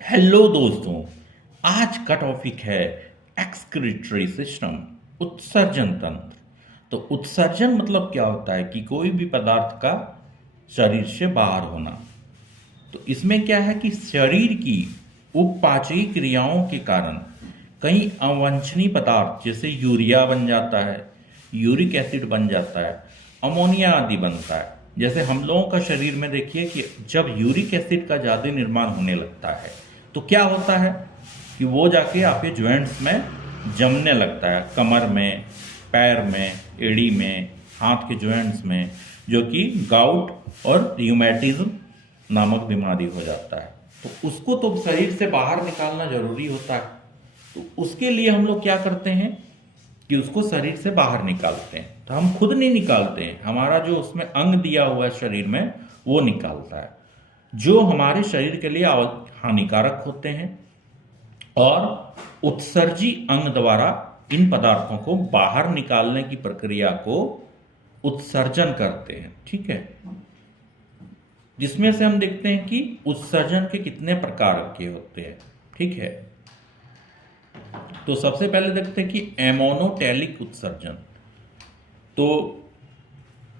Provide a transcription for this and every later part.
Hello दोस्तों। आज का टॉपिक है एक्सक्रीटरी सिस्टम, उत्सर्जन तंत्र। तो उत्सर्जन मतलब क्या होता है कि कोई भी पदार्थ का शरीर से बाहर होना। तो इसमें क्या है कि शरीर की उपपाचयी क्रियाओं के कारण कई अवांछनीय पदार्थ जैसे यूरिया बन जाता है, यूरिक एसिड बन जाता है, अमोनिया आदि बनता है। जैसे हम लोगों का शरीर में देखिए कि जब यूरिक एसिड का ज़्यादा निर्माण होने लगता है तो क्या होता है कि वो जाके आपके ज्वाइंट्स में जमने लगता है, कमर में, पैर में, एड़ी में, हाथ के ज्वाइंट्स में, जो कि गाउट और रियूमेटिज्म नामक बीमारी हो जाता है। तो उसको तो शरीर से बाहर निकालना जरूरी होता है। तो उसके लिए हम लोग क्या करते हैं कि उसको शरीर से बाहर निकालते हैं। तो हम खुद नहीं निकालते हैं, हमारा जो उसमें अंग दिया हुआ है शरीर में वो निकालता है, जो हमारे शरीर के लिए हानिकारक होते हैं। और उत्सर्जी अंग द्वारा इन पदार्थों को बाहर निकालने की प्रक्रिया को उत्सर्जन करते हैं। ठीक है, जिसमें से हम देखते हैं कि उत्सर्जन के कितने प्रकार के होते हैं। ठीक है, तो सबसे पहले देखते हैं कि एमोनोटैलिक उत्सर्जन। तो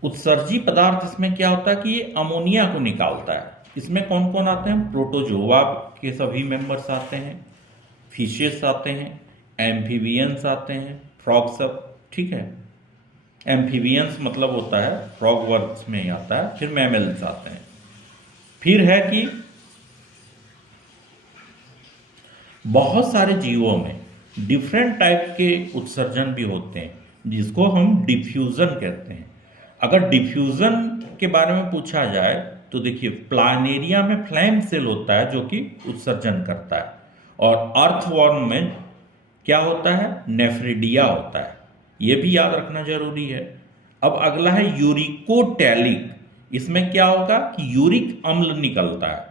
उत्सर्जी पदार्थ इसमें क्या होता है कि ये अमोनिया को निकालता है। इसमें कौन कौन आते हैं? प्रोटोजोआ के सभी मेंबर्स आते हैं, फिशेस आते हैं, एम्फीबियंस आते हैं, फ्रॉग सब। ठीक है, एम्फीबियंस मतलब होता है फ्रॉग वर्ग्स में ही आता है। फिर मैमल्स आते हैं। फिर है कि बहुत सारे जीवों में डिफरेंट टाइप के उत्सर्जन भी होते हैं, जिसको हम डिफ्यूजन कहते हैं। अगर डिफ्यूजन के बारे में पूछा जाए तो देखिए, प्लानेरिया में फ्लैम सेल होता है जो कि उत्सर्जन करता है, और अर्थवॉर्म में क्या होता है? नेफ्रिडिया होता है। यह भी याद रखना जरूरी है। अब अगला है यूरिकोटैलिक। इसमें क्या होगा कि यूरिक अम्ल निकलता है।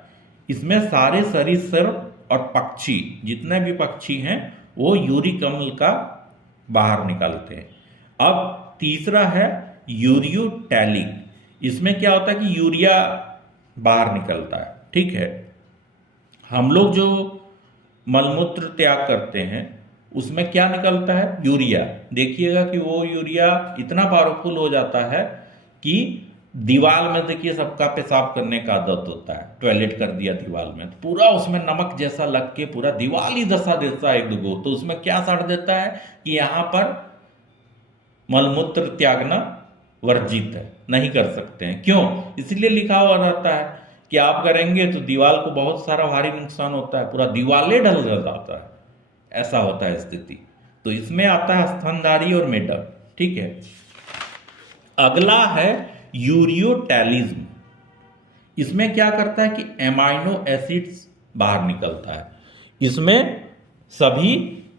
इसमें सारे सरीसृप और पक्षी, जितने भी पक्षी हैं, वो यूरिक अम्ल का बाहर निकालते हैं। अब तीसरा है यूरियोटैलिक। इसमें क्या होता है कि यूरिया बाहर निकलता है। ठीक है, हम लोग जो मलमूत्र त्याग करते हैं उसमें क्या निकलता है? यूरिया। देखिएगा कि वो यूरिया इतना पावरफुल हो जाता है कि दीवार में, देखिए सबका पेशाब करने का आदत होता है, टॉयलेट कर दिया दीवार में तो पूरा उसमें नमक जैसा लग के पूरा दीवार ही धसा देता है एक दो। तो उसमें क्या साड़ देता है कि यहां पर मलमूत्र त्यागना वर्जित है, नहीं कर सकते हैं। क्यों? इसलिए लिखा हुआ रहता है कि आप करेंगे तो दीवार को बहुत सारा भारी नुकसान होता है, पूरा दीवाले ढल जाता है, ऐसा होता है स्थिति। तो इसमें आता है स्तनधारी और मेढक। ठीक है, अगला है यूरियोटैलिज्म। इसमें क्या करता है कि एमाइनो एसिड्स बाहर निकलता है। इसमें सभी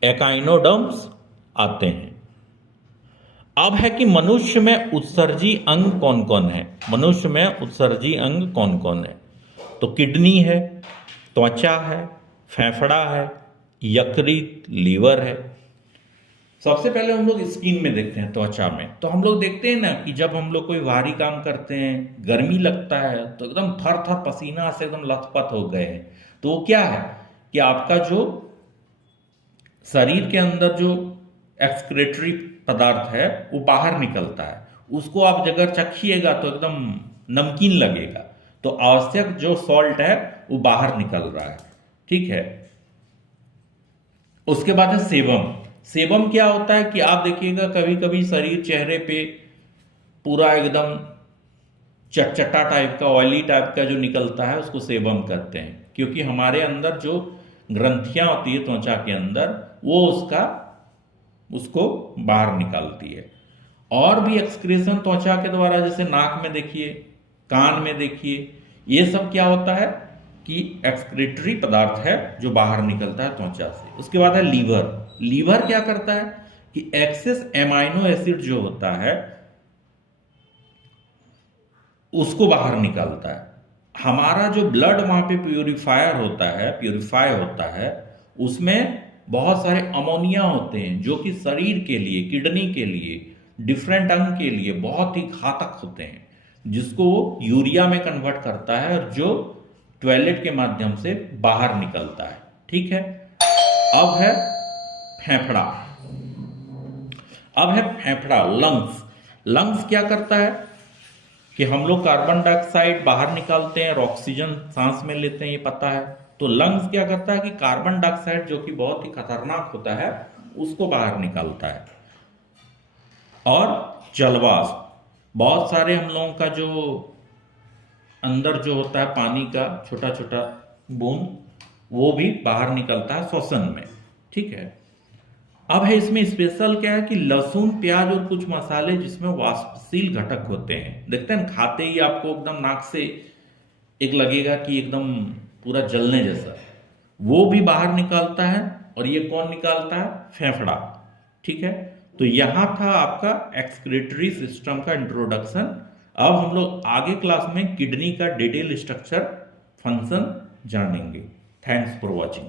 एकाइनोडर्म्स आते हैं। अब है कि मनुष्य में उत्सर्जी अंग कौन कौन है? मनुष्य में उत्सर्जी अंग कौन कौन है? तो किडनी है, त्वचा है, फेफड़ा है, यकृत, लीवर है। सबसे पहले हम लोग स्किन में देखते हैं, त्वचा में। तो हम लोग देखते हैं ना कि जब हम लोग कोई भारी काम करते हैं, गर्मी लगता है, तो एकदम थर थर पसीना से एकदम लथपथ हो गए हैं। तो वो क्या है कि आपका जो शरीर के अंदर जो एक्सक्रेटरी पदार्थ है वो बाहर निकलता है। उसको आप अगर चखिएगा तो एकदम नमकीन लगेगा। तो आवश्यक जो सॉल्ट है वो बाहर निकल रहा है। ठीक है, उसके बाद है सेबम। सेबम क्या होता है कि आप देखिएगा कभी कभी शरीर, चेहरे पे पूरा एकदम चटचटा टाइप का, ऑयली टाइप का जो निकलता है उसको सेबम कहते हैं। क्योंकि हमारे अंदर जो ग्रंथियां होती है त्वचा के अंदर, वो उसको बाहर निकालती है। और भी एक्सक्रेशन त्वचा के द्वारा, जैसे नाक में देखिए, कान में देखिए, ये सब क्या होता है कि एक्सक्रेटरी पदार्थ है जो बाहर निकलता है त्वचा से। उसके बाद है लीवर। लीवर क्या करता है कि एक्सेस एमाइनो एसिड जो होता है उसको बाहर निकालता है। हमारा जो ब्लड वहां पे प्यूरिफाई होता है, उसमें बहुत सारे अमोनिया होते हैं जो कि शरीर के लिए, किडनी के लिए, डिफरेंट अंग के लिए बहुत ही घातक होते हैं, जिसको वो यूरिया में कन्वर्ट करता है और जो टॉयलेट के माध्यम से बाहर निकलता है। ठीक है, अब है फेफड़ा। अब है फेफड़ा, लंग्स। लंग्स क्या करता है कि हम लोग कार्बन डाइऑक्साइड बाहर निकालते हैं और ऑक्सीजन सांस में लेते हैं, ये पता है। तो लंग्स क्या करता है कि कार्बन डाइऑक्साइड जो कि बहुत ही खतरनाक होता है उसको बाहर निकालता है। और जलवाष्प, बहुत सारे हम लोगों का जो अंदर जो होता है पानी का छोटा छोटा बूंद, वो भी बाहर निकलता है श्वसन में। ठीक है, अब है इसमें स्पेशल क्या है कि लहसुन, प्याज और कुछ मसाले जिसमें वाष्पशील घटक होते हैं। देखते हैं खाते ही आपको एकदम नाक से एक लगेगा कि एकदम पूरा जलने जैसा, वो भी बाहर निकालता है। और ये कौन निकालता है? फेफड़ा। ठीक है, तो यहां था आपका एक्सक्रीटरी सिस्टम का इंट्रोडक्शन। अब हम लोग आगे क्लास में किडनी का डिटेल स्ट्रक्चर, फंक्शन जानेंगे। Thanks for watching.